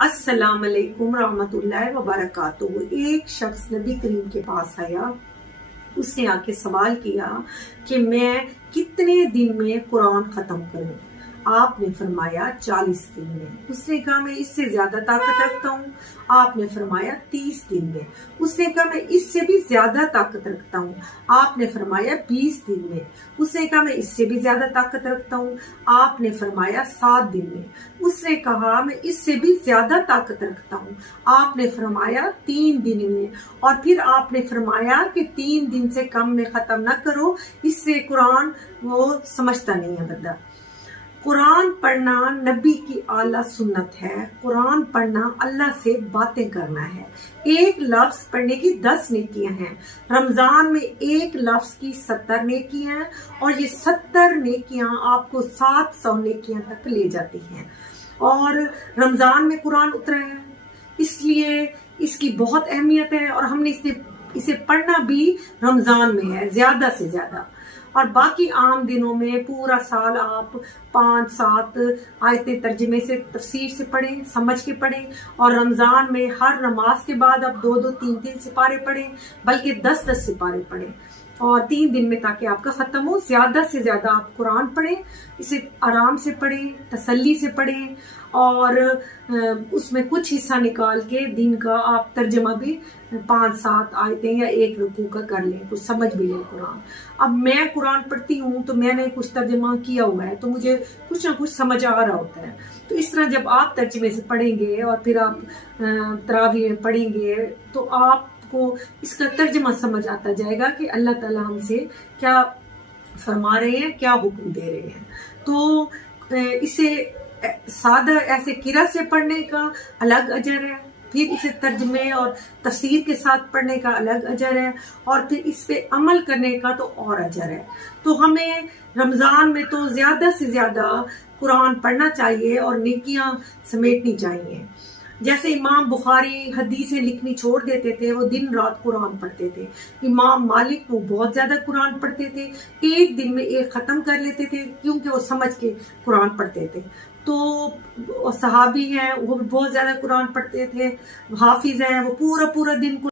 अस्सलाम वालेकुम रहमतुल्लाहि व बरकातुहू। एक शख्स नबी करीम के पास आया, उसने आके सवाल किया कि मैं कितने दिन में कुरान खत्म करूं। आपने फरमाया 40 दिन में। उसने कहा मैं इससे ज्यादा ताकत रखता हूँ। आपने फरमाया 30 दिन में। उसने कहा मैं इससे भी ज्यादा ताकत रखता हूँ। आपने फरमाया 20 दिन में। उसने कहा मैं इससे भी ज्यादा ताकत रखता हूँ। आपने फरमाया 7 दिन में। उसने कहा मैं इससे भी ज्यादा ताकत रखता हूँ। आपने फरमाया 3 दिन में। और फिर आपने फरमाया कि 3 दिन से कम में खत्म ना करो, इससे कुरान वो समझता नहीं है बंदा। कुरान पढ़ना नबी की आला सुन्नत है। कुरान पढ़ना अल्लाह से बातें करना है। एक लफ्ज पढ़ने की 10 नेकियां हैं। रमजान में एक लफ्ज की 70 नेकियां हैं और ये 70 नेकियां आपको 700 नेकियां तक ले जाती हैं। और रमजान में कुरान उतरा है, इसलिए इसकी बहुत अहमियत है और हमने इसे पढ़ना भी रमजान में है ज्यादा से ज्यादा। और बाकी आम दिनों में पूरा साल आप 5-7 आयतें तर्जमे से तफसीर से पढ़ें, समझ के पढ़ें। और रमजान में हर नमाज के बाद आप 2-2, 3-3 सिपारे पढ़ें, बल्कि 10-10 सिपारे पढ़ें और 3 दिन में, ताकि आपका खत्म हो। ज्यादा से ज्यादा आप कुरान पढ़ें, इसे आराम से पढ़ें, तसल्ली से पढ़ें और उसमें कुछ हिस्सा निकाल के दिन का आप तर्जमा भी 5-7 आयतें या एक रुकू का कर लें, कुछ समझ भी लें कुरान। अब मैं कुरान पढ़ती हूँ तो मैंने कुछ तर्जमा किया हुआ है, तो मुझे कुछ ना कुछ समझ आ रहा होता है। तो इस तरह जब आप तर्जमे से पढ़ेंगे और फिर आप तरावी में पढ़ेंगे तो आपको इसका तर्जमा समझ आता जाएगा कि अल्लाह ताला हमसे क्या फरमा रहे हैं, क्या हुक्म दे रहे हैं। तो इसे सादा ऐसे किरा से पढ़ने का अलग अजर है, फिर इसे तर्जमे और तफसीर के साथ पढ़ने का अलग अजर है, और फिर इस पे अमल करने का तो और अजर है। तो हमें रमजान में तो ज्यादा से ज्यादा कुरान पढ़ना चाहिए और नेकियां समेटनी चाहिए। जैसे इमाम बुखारी हदीसें लिखनी छोड़ देते थे, वो दिन रात कुरान पढ़ते थे। इमाम मालिक वो बहुत ज्यादा कुरान पढ़ते थे, एक दिन में एक खत्म कर लेते थे, क्योंकि वो समझ के कुरान पढ़ते थे। तो सहाबी हैं वो भी बहुत ज्यादा कुरान पढ़ते थे। हाफिज हैं वो पूरा पूरा दिन